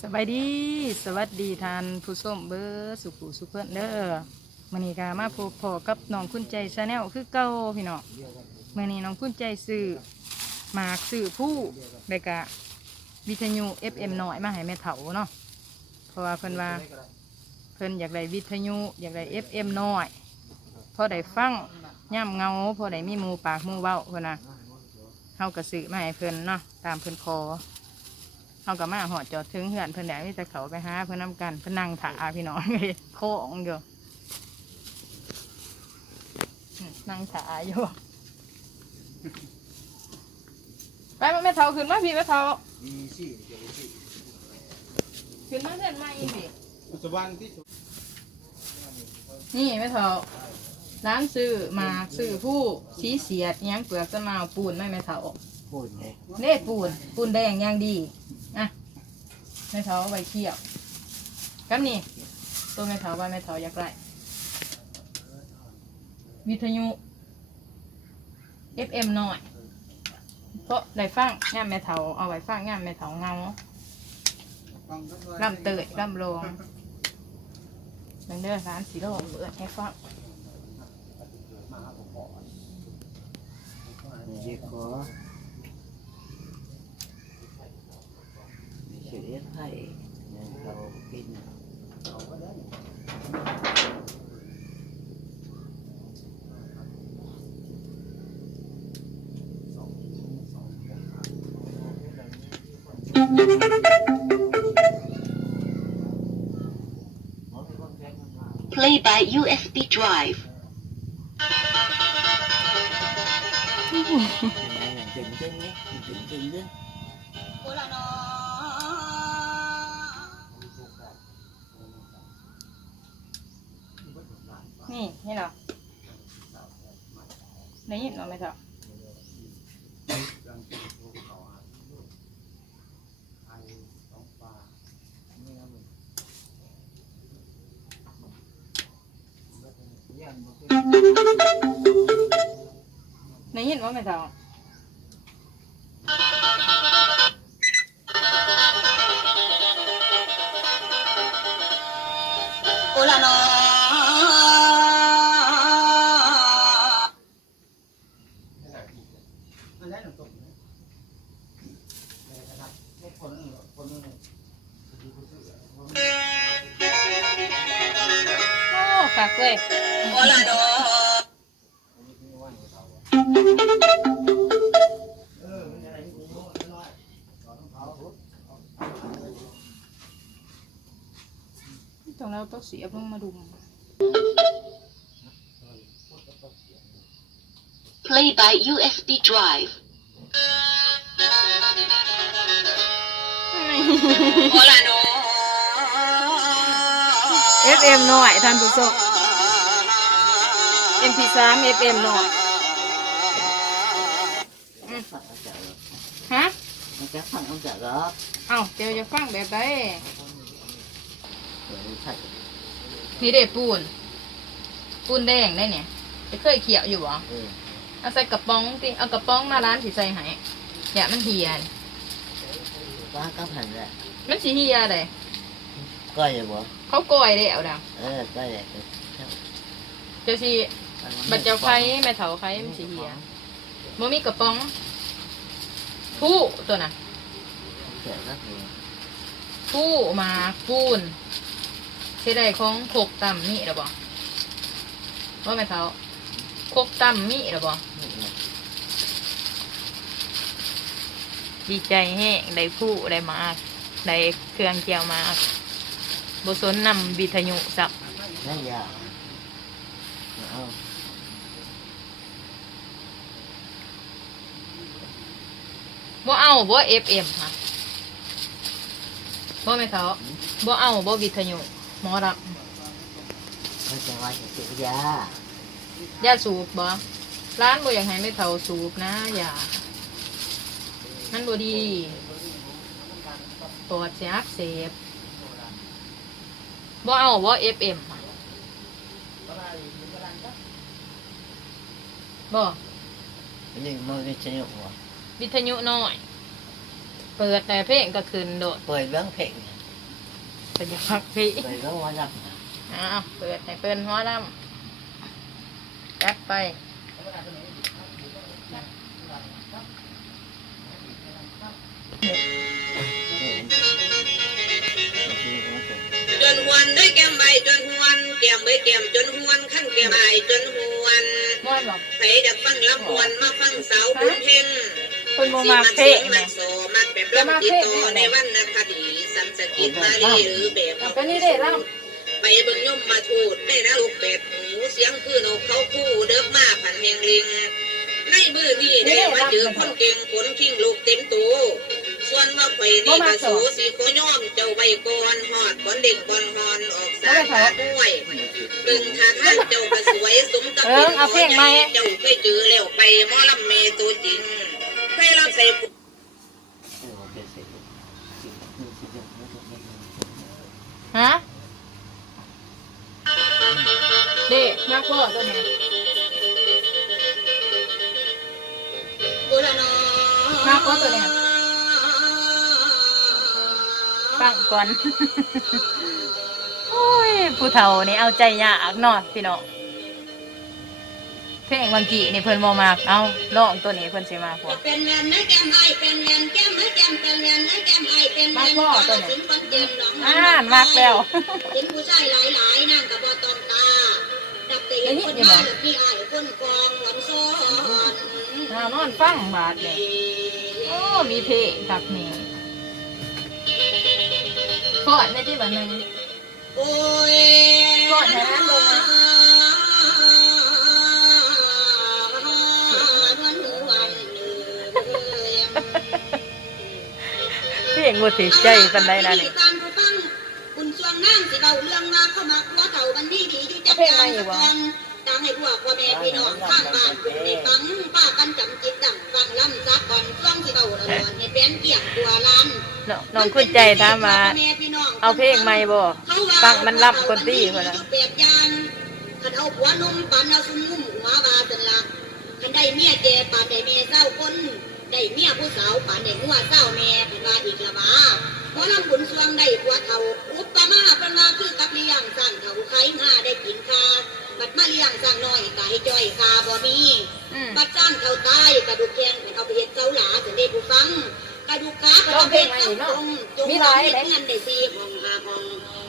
สบายดี สวัสดีทานผู้ส้มเบอร์สุขุสุเพื่อนเด้อมื่อนี้ก็มาพบพอกับน้องคุณใจชาแนลคือเก่าพี่น้องมื่อนี้น้องคุณใจซื้อหมากซื้อผู้แล้วก็วิทยุ FM น้อยมาให้แม่เถาเนาะเพราะว่าเพิ่นว่าเพิ่นอยากได้วิทยุอยากได้ FM น้อยพอได้ฟังย่ำเงาพอได้มีมูปากมูเว้าเพิ่นนะเฮาก็ซื้อมาให้เพิ่นเนาะตามเพิ่นคอ เขาก็มาหอดจอดถึงเหือนเพิ่นได้มีแต่เขาไปหาเพิ่นนำกันเพิ่นนั่งถาพี่น้องเลยโค้งอยู่อืมนั่งถาอยู่ไปมาแม่เฒ่าขึ้นมาพี่แม่เฒ่ามีสี่เดี๋ยวมีสี่ขึ้นมาเส้นมาอีกพี่ปัจจุบันที่สุดนี่แม่เฒ่าร้านซื้อหมากซื้อผู้สีเสียดอิหยังเปลือกสะมาวปูนไม่แม่เฒ่าพูดไงเล่ปูนปูนแดงอย่างดีอะ แม่เฒ่าเอาไว้เคี่ยวกับนี่ตัวแม่เฒ่าว่าแม่เฒ่าอยากไรวิทยุ FM หน่อยเพราะได้ฟังงามแม่เถาเอาไว้ฟังงามแม่เถาเงาลำเตยลำโรงเดินเด้อร้านสีโลกเปิดให้ฟังเด็กขอ เสียให้เนี่ยเรากิน play by USB drive ถึงจริงเนี่ย นี่ยนี่นี่เหรอได้ยินเหรอแม่เถาได้ยินว่าไม่เถ ได้หนึ่งตกไม่คนคนนึงโอ้คักเลยโอลาโนเออมันอะไรที่น้อยน้ยตอนเขาทุบตรงเราต้องเสียบลงมาดุม play by USB drive FM หน่อยท่านผู้ชม MP3 FM หน่อยอืมฮะมันจะฟังมันจะรอเอ้าเดี๋ยวจะฟังแบบใดเดี๋ยวใช่นี่เด็ปูน ปูนแดงได้เนี่ยจะเคยเขียวอยู่เหรอเออเอาใส่กระป๋องติเอากระป๋องมาร้านสิใส่ให้อย่ามันเหียน ว่าก็ผ่านแหละมันสิเหียเลยก็อย่าบอกเขาก่อยได้เอาดังเออก็อย่าเจ้าสิบัดเจ้าไข่แม่เถาไข่มันสิเหียบ่มีกระป๋องผู้ตัวน่ะเสียก็คือผู้มาปูนเสได้ของโคกต่ำนี่หรอบ่ว่าแม่เท้าโคกต่ำนี่หรอบ่ ดีใจแห้งได้ผู้ได้มากได้เครื่องเจียวมากบสนนำวิทยุสับนั่นยาเอาบ่เอาบ่เอฟเอ็มค่ะบ่แม่เท้าบ่เอาบ่วิทยุหมอรับเขาจะว่าจะเสียยายาสูบบ่ร้านบ่อยากให้แม่เท้าสูบนะอย่า มันบ่ดีปอดเสียอักเสบบ่เอาบ่เอฟเอ็มค่ะบ่นี่มันไม่ใช่หัววิทยุน้อย เปิดแต่เพลงก็ขึ้นโดดเปิดเรื่องเพลงเป็นอยังพักพี่เปิดเรื่องวันรับอ้าวเปิดให้เปิ้นหัวลำจัดไป นหวนด้วยแก้มใบจนหวนแก้มใบแก้มจนหวนขั้นแก้มใบจนหวนม่วนบอกใครจะฟังลำหวนมาฟังสาวบุญเพ็ญเพิ่นโมมาเพลงมัเนี่นยโซมักแบบลำติดต่อในวรรณคดีสันสกิตมาลีหรือแบบเอาไปนี่เด้ล่ไปเบิ่งยมมาทูดแม่นะลูกเป็ดหูเสียงคือนกเขาคู่เด้อมาผันเฮงลิงในมือนี่ได้มาเจอคนเก่งผลคิงลูกเต็มตั ว่าข่อยนี่กระสูสีขอย่อมเจ้าใบกอนหอดบอนเด็กบอนฮอนออกสาขาห้วย ดึงทางท่าเจ้าก็สวยสมกับเป็นหัวใหญ่เจ้าเคยเจอแล้วไปมอลำเมตัวจริงเคยรับใส่ฮะเด็กนักบ่ตัวนี้ยกุลนอนักบ่ตัวนี้ ฟังก่อน โอ้ย ผู้เฒ่านี่เอาใจยากเนาะพี่น้องเพลงวังกี้นี่เพิ่นบ่มากเอาร้องตัวนี้เพิ่นสิมากกว่าเป็นเงินนะแก้มไอเป็นเงินแก้มนะแก้มเป็นเงินนะแก้มไอเป็นเงินสินคนเต็มหนองอ่านมากแล้วเห็นผู้ชายหลายๆนั่งกับบอตองตาดับแต่เห็นคนมาหรือพี่อายคนกองหลังซ้อนอ่านอนฟังบาดเนี่ยโอ้มีเพลงคักนี่ก อดได้ที่บัดหนึงโอ้ยก่อนนะลงมาวันวันเพลงบ่ถือใจปานใดนะนี่การผู้ฟังคุณชวงนั่งสิเบาเรื่องมาเข้ามาว่าเก่าบันดีดีอยู่จักการสะกอน ดังให้พวกพ่อแม่พี่น้องข้างบ้านคุณได้ฟังป้ากันจำจิตดังฟังลำซักก่อนช่วงสิเบาละนอนให้เป็นเกียกตัวล้านน้องน้องคุณใจถามว่าเอาเพลงใหม่บ่ฟังมันล่ำคนตี้พุ่นน่ะเปรียบยางคันเอาผัวนมปันเอาซุ่มงุ่มหัวบาสันละคันได้เมียแก่ปานได้เมียเศร้าคนได้เมียผู้สาวปานได้หัวเศร้าแม่เป็นว่าอีกละมาหมอลำบุญสวงได้ผัวเฒ่าอุปมาเป็นว่าคือกับเลี้ยงสร้างเฒ่าไข่งาได้กินคา บัดมาเลี้ยงสร้างน้อยกายจ้อยคาบ่มีอืม บัดจ้างเขาตายกระดูกแขนเป็นเอาไปเฮ็ดเจ้าหลาถึงได้ผู้ฟังกระดูกขาเป็นเอาไปเฮ็ดเจ้าตรงจงทำเฮ็ดเงินได้สี่ห้องห้าห้อง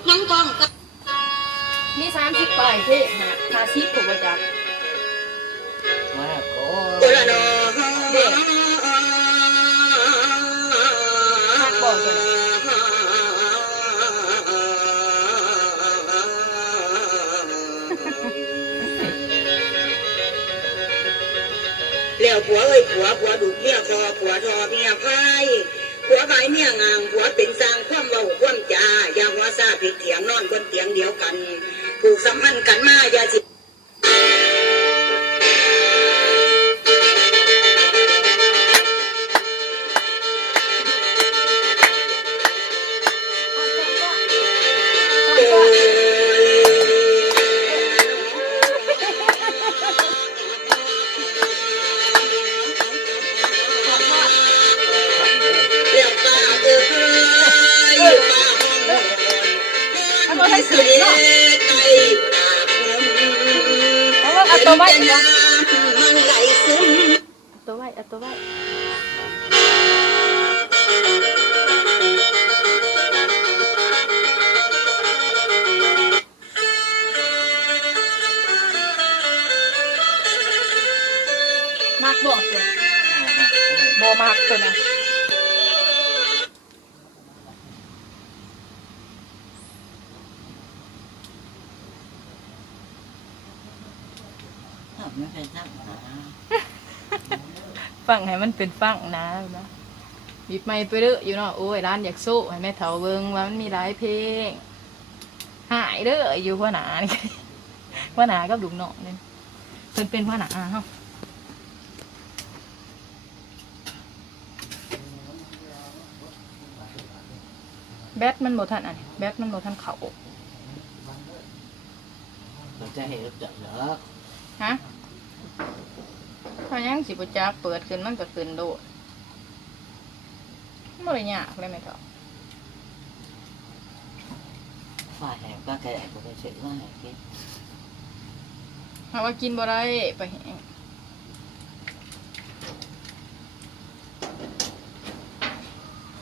ห้องกองกับมี30ปลายเพลงน่ะ50ถูกบ่จักมาโอ้กุลนอ เด็ก มากบอกเลย ผัวเอ้ยผัวผัวดูเมียคอผัวทอเมียพายผัวใบเมียงามผัวเป็นสร้างความเบาความจ่าอย่าหัวซาผิดเถียงนอนบนเตียงเดียวกัน ผูกสัมพันธ์กันมาอย่าสิ ตัวไว้เป็นน้ำมันไหลซึมเอาตัวไว้ตัวไว้มากบ่เสียบ่มากตัวน่ะ ไม่เป็นน้ำนะ ฟังให้มันเป็นฟังนะนะบีบไม้ไปเด้ออยู่เนาะโอ้ยร้านอยากสู้ให้แม่เฒ่าเบิ่งว่ามันมีหลายเพลงหายเด้ออยู่หัวหนานี่หัวหนากับลุงน้องนี่เพิ่นเป็นหัวหนาเฮาแบตมันบ่ทันอันนี้แบตมันบ่ทันเข้าเราจะเห็นจัดเหรอฮะ พอยังสิบ่จักเปิดขึ้นมันก็ขึ้นโดดบ่ได้ยากเลยแม่เฒ่าฝ่ายแหงก็แก่ก็ไปเสร็จว่าแหงกินหาว่ากินบ่ได้ไปแห้ง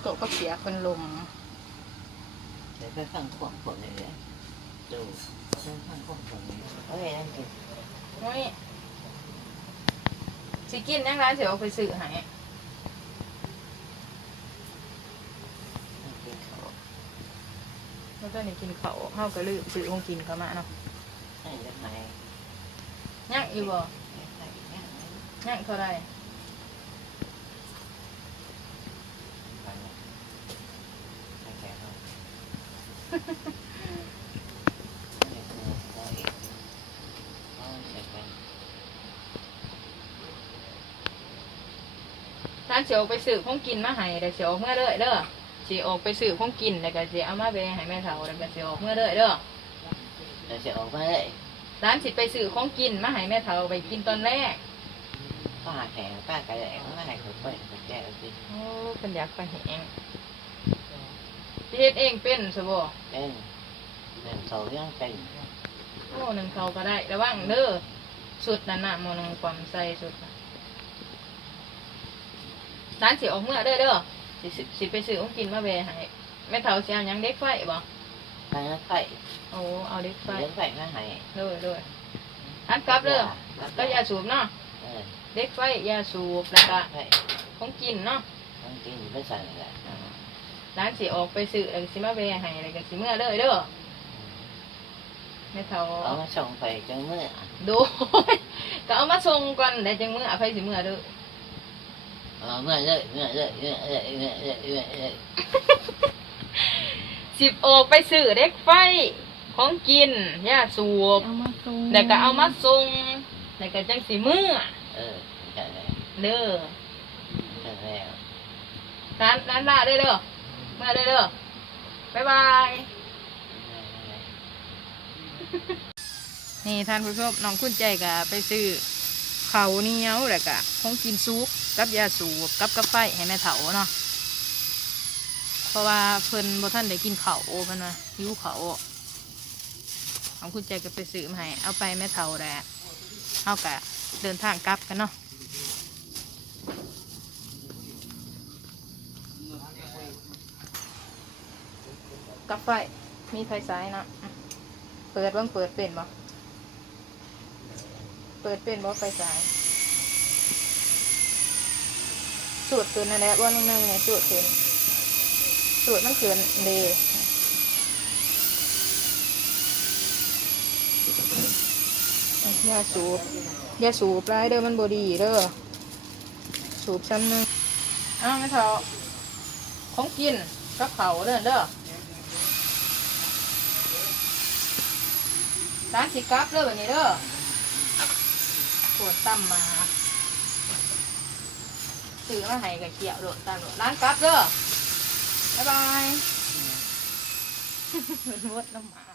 โตะก็เปียกเป็นลมแต่ไปฟังขวบคนเลยเลยดูไปฟังขวบคนเลยเฮ้ยนั่นกินโอ้ย สิกินยังไงเสียเอาไปซื้อให้นั่นกินเขาแล้วตอนนี้กินเขาวเฮาก็ลืมซื้อของกินเขามาเนาะให้ยังไงยังอยู่บ่ให้ยังไงยังเท่าไร ไปเลยให้แก่เขาให้เขาอีกเอาเสร็จไป ร้าน เสียเอาไปซื้อของกินมาให้แต่เสียออกเมื่อเลยเด้อสิออกไปซื้อของกินแล้วก็เสิเอามาแบให้แม่เฒ่าแล้วก็เสิออกเมื่อเลยเด้อเดี๋ยออกมาเลยร้านสิไปซื้อของกินมาให้แม่เฒ่าไปกินตอนแรกป้าแข็งป้ากระแดงก็ให้เขาไปเขาแก่กินโอ้เพิ่นอยากไปแหงสิเฮ็ดเองเป็นซะบ่เป็นหนึ่งสองยังเป็นโอ้หนึ่งเขาก็ได้ระวังเด้อสุดนั่นน่ะมอนึงความใส่สุดน่ะ ร้านสิออกเมื่อเด้อเด้อสิสิสิไปซื้อของกินมาแบ่ให้แม่เฒ่าสิเอาหยังเด็กไฟบ่ทางนั้นไปโอ้เอาเด็กไฟเลี้ยงไปก็ให้เด้อเด้ออันกลับเด้อก็ยาสูบเนาะเออเด็กไฟยาสูบแล้วก็ไปของกินเนาะต้องกินไม่ใส่แหละร้านสิออกไปซื้อแล้วก็สิมาแบ่ให้แล้วก็สิเมื่อเด้อเด้อแม่เฒ่าเอามาส่งไปจังเมื่อ โดยก็เอามาส่งก่อนแล้วจังมื้อไปสิเมื่อเด้อเอาเมื่อเลยเมื่อเลยเมื่อเลยเมื่อ สิบออไปซื้อเด็กไฟของกินยาสูบแล้วก็เอามาส่งแล้วก็จังสิมื้อเด้อใช่แล้วร้านร้านลาเด้อเด้อมื่อเด้อเด้อบ๊ายบาย นี่ท่านผู้ชมน้องคุณใจก็ไปซื้อเขาเนี้ยวแล้วก็ของกินซุป กับยาสูบกับกาแฟให้แม่เฒ่าเนาะเพราะว่าเพิ่นบ่ท่านได้กินเขาเพิ่นว่าหิวเขาวน้องคุณใจก็ไปซื้อมาให้เอาไปแม่เฒ่าแหละเอากะเดินทางกลับกันเนาะกาแฟมีไฟสายนะอะเปิดบ้างเปิดเป็นบ่เปิดเป็นบ่ไฟสาย สูตรเกินนั่นแหละว่านึ่งๆเนี่ยสูตรเกินสูตรมันเกินเลยยาสูบยาสูบไรเด้อมันบอดีเด้อสูบซ้ำหนึงอ้าวไม่เท่าของกินกับเขาเด้อเด้อร้านสิกับเด้อแบบนี้เด้อปวดตั้มมา ซื้อมาให้กับเขียวโดดตามโดดร้านกลับเด้อบ๊ายบายรถน้ำหมา